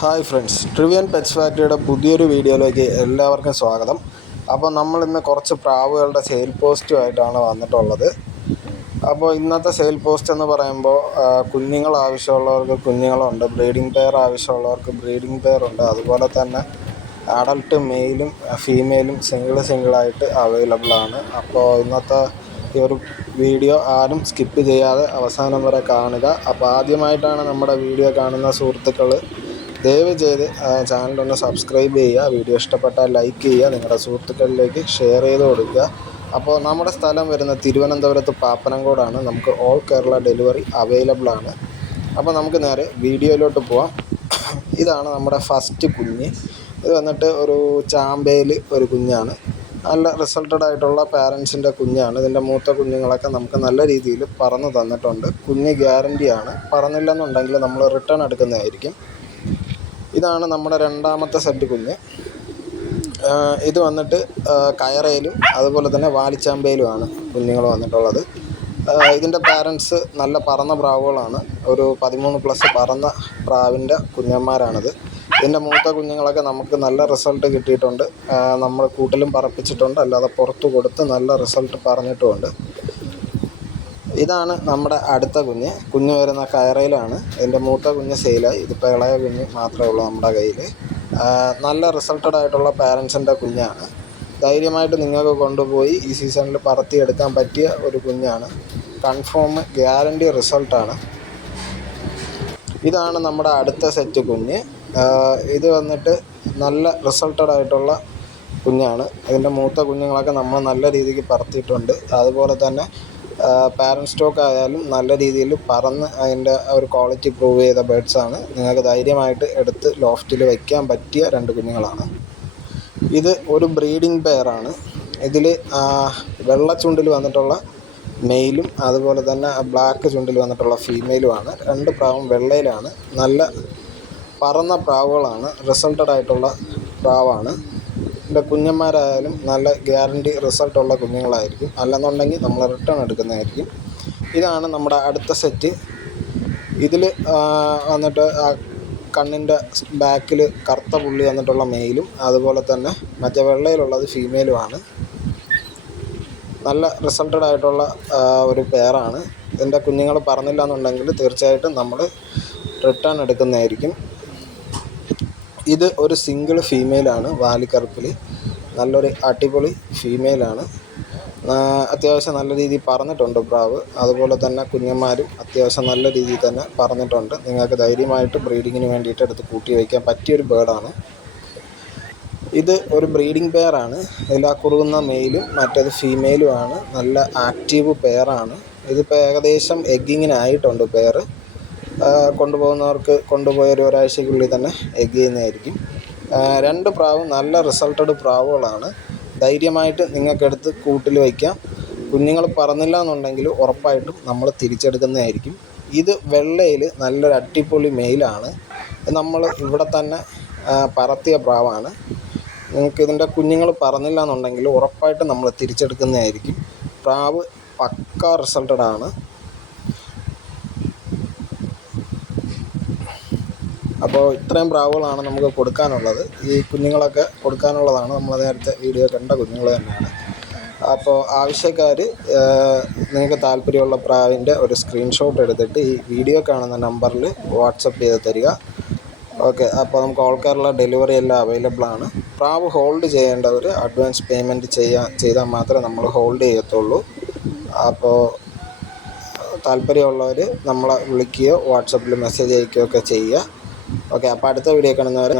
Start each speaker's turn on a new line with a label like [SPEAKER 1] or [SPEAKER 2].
[SPEAKER 1] Hi friends ട്രിവിയൻ pets ഫാക്ടറിയുടെ പുതിയൊരു വീഡിയോയിലേക്ക് എല്ലാവർക്കും സ്വാഗതം. അപ്പോൾ നമ്മൾ ഇന്ന് കുറച്ച് പ്രാവുകളുടെ സെയിൽ പോസ്റ്റുമായിട്ടാണ് വന്നിട്ടുള്ളത്. അപ്പോൾ ഇന്നത്തെ സെയിൽ പോസ്റ്റ് എന്ന് പറയുമ്പോൾ കുഞ്ഞുങ്ങൾ ആവശ്യമുള്ളവർക്ക് കുഞ്ഞുങ്ങളുണ്ട് ബ്രീഡിംഗ് പെയർ ആവശ്യമുള്ളവർക്ക് ബ്രീഡിംഗ് പെയർ ഉണ്ട്. അതുപോലെ തന്നെ അഡൾട്ട് മെയിലും ഫീമെയിലും സിംഗിൾ സിംഗിളായിട്ട് അവൈലബിൾ ആണ്. അപ്പോൾ ഇന്നത്തെ ഈ ഒരു വീഡിയോ ആരും സ്കിപ്പ് ചെയ്യാതെ അവസാനം വരെ കാണുക. അപ്പോൾ ആദ്യമായിട്ടാണ് നമ്മുടെ വീഡിയോ കാണുന്ന സുഹൃത്തുക്കൾ ദയവ് ചെയ്ത് ചാനലൊന്ന് സബ്സ്ക്രൈബ് ചെയ്യുക വീഡിയോ ഇഷ്ടപ്പെട്ടാൽ ലൈക്ക് ചെയ്യുക നിങ്ങളുടെ സുഹൃത്തുക്കളിലേക്ക് ഷെയർ ചെയ്ത് കൊടുക്കുക. അപ്പോൾ നമ്മുടെ സ്ഥലം വരുന്ന തിരുവനന്തപുരത്ത് പാപ്പനംകോടാണ്. നമുക്ക് ഓൾ കേരള ഡെലിവറി അവൈലബിൾ ആണ്. അപ്പോൾ നമുക്ക് നേരെ വീഡിയോയിലോട്ട് പോവാം. ഇതാണ് നമ്മുടെ ഫസ്റ്റ് കുഞ്ഞ്. ഇത് വന്നിട്ട് ഒരു ചാമ്പയിൽ ഒരു കുഞ്ഞാണ്. നല്ല റിസൾട്ടഡ് ആയിട്ടുള്ള പാരൻസിന്റെ കുഞ്ഞാണ്. ഇതിന്റെ മൂത്ത കുഞ്ഞുങ്ങളൊക്കെ നമുക്ക് നല്ല രീതിയിൽ പറന്ന് തന്നിട്ടുണ്ട്. കുഞ്ഞ് ഗ്യാരന്റിയാണ് പറന്നില്ലെന്നുണ്ടെങ്കിൽ നമ്മൾ റിട്ടേൺ എടുക്കുന്നതായിരിക്കും. ഇതാണ് നമ്മുടെ രണ്ടാമത്തെ സെറ്റ് കുഞ്ഞ്. ഇത് വന്നിട്ട് കയറയിലും അതുപോലെ തന്നെ വാലിച്ചാമ്പയിലുമാണ് കുഞ്ഞുങ്ങൾ വന്നിട്ടുള്ളത്. ഇതിന്റെ പാരൻസ് നല്ല പറന്ന പ്രാവുകളാണ്. ഒരു പതിമൂന്ന് പ്ലസ് പറന്ന പ്രാവിന്റെ കുഞ്ഞന്മാരാണിത്. ഇതിന്റെ മൂത്ത കുഞ്ഞുങ്ങളൊക്കെ നമുക്ക് നല്ല റിസൾട്ട് കിട്ടിയിട്ടുണ്ട്. നമ്മൾ കൂട്ടിലും പറപ്പിച്ചിട്ടുണ്ട്. അല്ലാതെ പുറത്ത് കൊടുത്ത് നല്ല റിസൾട്ട് പറഞ്ഞിട്ടുമുണ്ട്. ഇതാണ് നമ്മുടെ അടുത്ത കുഞ്ഞ്. കുഞ്ഞ് വരുന്ന കയറയിലാണ്. എന്റെ മൂത്ത കുഞ്ഞ് സെയിലായി. ഇതിപ്പോൾ ഇളയ കുഞ്ഞ് മാത്രമേ ഉള്ളൂ നമ്മുടെ കയ്യിൽ നല്ല റിസൾട്ടഡ് ആയിട്ടുള്ള പാരൻസിന്റെ കുഞ്ഞാണ്. ധൈര്യമായിട്ട് നിങ്ങൾക്ക് കൊണ്ടുപോയി ഈ സീസണിൽ പറത്തിയെടുക്കാൻ പറ്റിയ ഒരു കുഞ്ഞാണ്. കൺഫേം ഗ്യാരണ്ടി റിസൾട്ടാണ് ഇതാണ് നമ്മുടെ അടുത്ത സെറ്റ് കുഞ്ഞ്. ഇത് വന്നിട്ട് നല്ല റിസൾട്ടഡ് ആയിട്ടുള്ള കുഞ്ഞാണ്. ഇതിന്റെ മൂത്ത കുഞ്ഞുങ്ങളൊക്കെ നമ്മൾ നല്ല രീതിക്ക് പറത്തിയിട്ടുണ്ട്. അതുപോലെ തന്നെ പാരന്റ് സ്റ്റോക്ക് ആയാലും നല്ല രീതിയിൽ പറന്ന് അതിന്റെ ഒരു ക്വാളിറ്റി പ്രൂവ് ചെയ്ത ബേഡ്സാണ് നിങ്ങൾക്ക് ധൈര്യമായിട്ട് എടുത്ത് ലോഫ്റ്റിൽ വയ്ക്കാൻ പറ്റിയ രണ്ട് കുഞ്ഞുങ്ങളാണ്. ഇത് ഒരു ബ്രീഡിംഗ് പെയറാണ് ഇതിൽ വെള്ള ചുണ്ടിൽ വന്നിട്ടുള്ള മെയിലും അതുപോലെ തന്നെ ബ്ലാക്ക് ചുണ്ടിൽ വന്നിട്ടുള്ള ഫീമെയിലുമാണ് രണ്ട് പ്രാവും വെള്ളയിലാണ്. നല്ല പറന്ന പ്രാവുകളാണ്. റിസൾട്ടഡ് ആയിട്ടുള്ള പ്രാവാണ്. ഇതിന്റെ കുഞ്ഞന്മാരായാലും നല്ല ഗ്യാരണ്ടി റിസൾട്ടുള്ള കുഞ്ഞുങ്ങളായിരിക്കും. അല്ലെന്നുണ്ടെങ്കിൽ നമ്മൾ റിട്ടേൺ എടുക്കുന്നതായിരിക്കും. ഇതാണ് നമ്മുടെ അടുത്ത സെറ്റ്. ഇതിൽ വന്നിട്ട് കണ്ണിന്റെ ബാക്കിൽ കറുത്ത പുള്ളി വന്നിട്ടുള്ള മെയിലും അതുപോലെ തന്നെ മറ്റേ വെള്ളയിലുള്ളത് ഫീമെയിലുമാണ്. നല്ല റിസൾട്ടഡ് ആയിട്ടുള്ള ഒരു പെയറാണ് ഇതിന്റെ കുഞ്ഞുങ്ങൾ പറഞ്ഞില്ല എന്നുണ്ടെങ്കിൽ തീർച്ചയായിട്ടും നമ്മൾ റിട്ടേൺ എടുക്കുന്നതായിരിക്കും. ഇത് ഒരു സിംഗിൾ ഫീമെയിലാണ് വാലിക്കറുപ്പിൽ നല്ലൊരു അടിപൊളി ഫീമെയിലാണ് അത്യാവശ്യം നല്ല രീതിയിൽ പറഞ്ഞിട്ടുണ്ട് പ്രാവ് അതുപോലെ തന്നെ കുഞ്ഞന്മാരും അത്യാവശ്യം നല്ല രീതിയിൽ തന്നെ പറഞ്ഞിട്ടുണ്ട്. നിങ്ങൾക്ക് ധൈര്യമായിട്ട് ബ്രീഡിങ്ങിന് വേണ്ടിയിട്ട് എടുത്ത് കൂട്ടി വയ്ക്കാൻ പറ്റിയൊരു ബേർഡാണ് ഇത് ഒരു ബ്രീഡിംഗ് പെയറാണ് എല്ലാ കുറുകുന്ന മെയിലും മറ്റേത് ഫീമെയിലുമാണ് നല്ല ആക്റ്റീവ് പെയറാണ് ഇതിപ്പോൾ ഏകദേശം എഗ്ഗിങ്ങിനായിട്ടുണ്ട് പെയർ കൊണ്ടുപോകുന്നവർക്ക് കൊണ്ടുപോയ ഒരു ഒരാഴ്ചയ്ക്കുള്ളിൽ തന്നെ എഗ് ചെയ്യുന്നതായിരിക്കും രണ്ട് പ്രാവും നല്ല റിസൾട്ടഡ് പ്രാവുകളാണ്. ധൈര്യമായിട്ട് നിങ്ങൾക്കെടുത്ത് കൂട്ടിൽ വയ്ക്കാം. കുഞ്ഞുങ്ങൾ പറന്നില്ല എന്നുണ്ടെങ്കിൽ ഉറപ്പായിട്ടും നമ്മൾ തിരിച്ചെടുക്കുന്നതായിരിക്കും. ഇത് വെള്ളയിൽ നല്ലൊരു അട്ടിപ്പൊളി മെയിലാണ് നമ്മൾ ഇവിടെ തന്നെ പറത്തിയ പ്രാവാണ്. നിങ്ങൾക്ക് ഇതിന്റെ കുഞ്ഞുങ്ങൾ പറന്നില്ല എന്നുണ്ടെങ്കിൽ ഉറപ്പായിട്ടും നമ്മൾ തിരിച്ചെടുക്കുന്നതായിരിക്കും. പ്രാവ് പക്ക റിസൾട്ടഡ് ആണ്. അപ്പോൾ ഇത്രയും പ്രാവുകളാണ് നമുക്ക് കൊടുക്കാനുള്ളത്. ഈ കുഞ്ഞുങ്ങളൊക്കെ കൊടുക്കാനുള്ളതാണ് നമ്മൾ നേരത്തെ വീഡിയോ കണ്ട കുഞ്ഞുങ്ങൾ തന്നെയാണ്. അപ്പോൾ ആവശ്യക്കാർ നിങ്ങൾക്ക് താല്പര്യമുള്ള പ്രാവിന്റെ ഒരു സ്ക്രീൻഷോട്ട് എടുത്തിട്ട് ഈ വീഡിയോ കാണുന്ന നമ്പറിൽ വാട്സപ്പ് ചെയ്ത് തരിക. ഓക്കെ അപ്പോൾ നമുക്ക് ഓൾ കേരള ഡെലിവറി എല്ലാം അവൈലബിൾ ആണ്. പ്രാവ് ഹോൾഡ് ചെയ്യേണ്ടവർ അഡ്വാൻസ് പേയ്മെന്റ് ചെയ്യാൻ ചെയ്താൽ മാത്രമേ നമ്മൾ ഹോൾഡ് ചെയ്യത്തുള്ളൂ. അപ്പോൾ താല്പര്യമുള്ളവർ നമ്മളെ വിളിക്കുകയോ വാട്സപ്പിൽ മെസ്സേജ് അയക്കുകയോ ഒക്കെ ചെയ്യുക. ഓക്കെ അപ്പോൾ അടുത്ത വീഡിയോ കാണുന്നവരെ